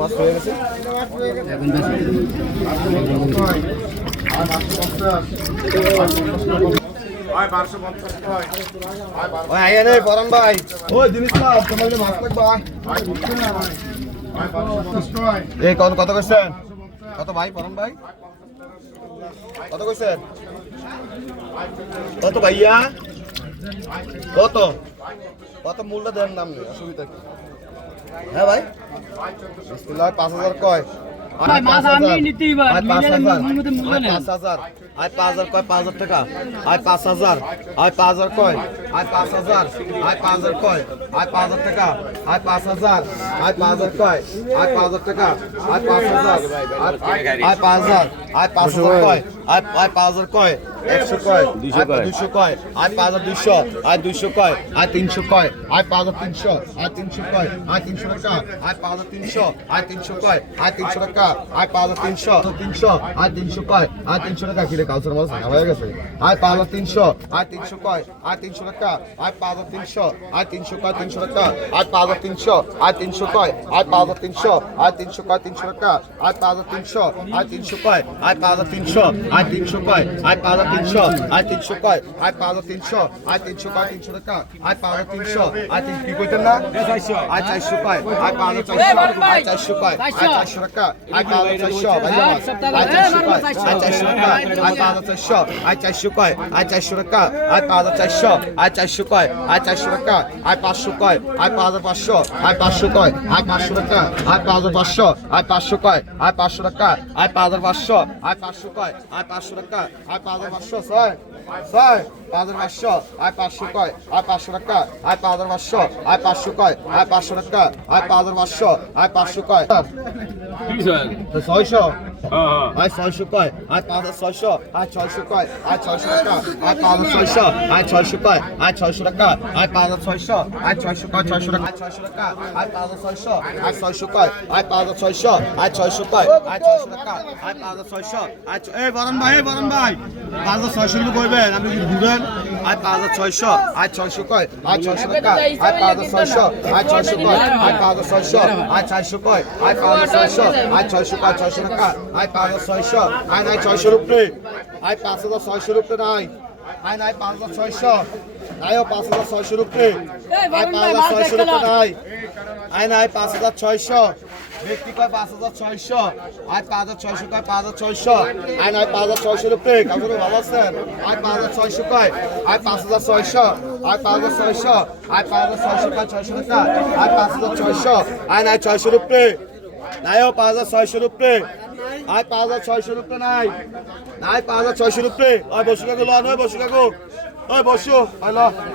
মাছ হয়ে গেছে পরান ভাই ওই জিনিস তোমার মাছ লাগবে এই কত কত করছেন কত ভাই পরান ভাই কত করছেন কত ভাইয়া কত কত মূল্য দেন নাম নেই অসুবিধা কি হ্যাঁ ভাই 5000 কয় ভাই মাছ আমি নিতেই পারি 5000 আয় 5000 কয় 5000 টাকা আয় 5000 আয় 5000 কয় আয় 5000 আয় 5000 কয় আয় 5000 টাকা আয় 5000 আয় 5000 কয় আয় 5000 টাকা আয় 5000 আয় 5000 আয় 5000 কয় আয় 5000 কয় 100 কয় 200 কয় আয় 5200 আয় 200 কয় আয় 300 কয় আয় 5300 আয় 300 কয় আয় 300 টাকা আয় 5300 আয় 300 কয় আয় 300 টাকা আয় 5300 300 আয় 300 কয় আয় 300 টাকা কিরে কাউসার মাছ হয়ে গেছে আয় 5300 আয় 300 কয় আয় 300 টাকা আয় 5300 আয় 300 কয় 300 টাকা আয় 5300 আয় 300 কয় আয় 5300 আয় 300 কয় 300 টাকা আয় 5300 আয় 300 কয় আয় 5300 আয় 300 কয় আয় 5300 আয় 300 কয় আয় 5300 আয় 300 কয় 300 টাকা আয় 5300 আয় 3 কি কইতেন না আয় 400 কয় আয় 5400 আয় 400 কয় আয় 400 টাকা আয় 5400 ভাই আয় 400 কয় আয় 400 টাকা আয় 5400 আয় 400 কয় আয় 400 টাকা আয় 5400 আয় 400 কয় আয় 400 টাকা আয় 500 কয় আয় 5500 আয় 500 কয় আয় 500 টাকা আয় 5500 আয় 500 কয় আয় 500 টাকা আয় 5500 আয় 500 কয় আয় 500 টাকা আয় 5500 ছয় 5500 আয় 500 কয় আয় 500 টাকা আয় 5500 আয় 500 কয় আয় 500 টাকা আয় 5500 আয় 500 কয় 600 আয় 600 কয় আয় 5600 আয় 600 কয় আয় 600 টাকা আয় 5600 আয় 600 কয় আয় 600 টাকা আয় 5600 আয় 600 কয় 600 টাকা আয় 600 টাকা আয় 5600 আয় 600 কয় আয় 5600 আয় 600 কয় আয় 600 টাকা আয় 5600 আয় এই বরণ ভাই 5600 রুপি কইবেন আপনি কি দিবেন আয় 5600 আয় 600 কয় আয় 600 টাকা আয় 5600 আয় 600 কয় আয় 5600 আয় 400 কয় আয় 5600 আয় 600 কয় 600 টাকা আয় 5600 আয় নাই 600 রুপি আয় 5600 রুপি নাই আয় নাই 5600 আয় 5600 রুপি আয় 5600 রুপি নাই আয় নাই 5600 ব্যক্তি কয় 5600 আয় 5600 কয় 5600 আয় নাই 5600 রুপি কাকুর ভালো আছেন আয় 5600 কয় আয় 5600 আয় 5600 আয় 5600 কয় 600 টাকা আয় 5600 আয় নাই 600 রুপি নাই 5600 রুপি আয় 5600 রুপি নাই নাই 5600 রুপি ওই বসু কাকু লন ওই বসু কাকু ওই বসু হ্যালো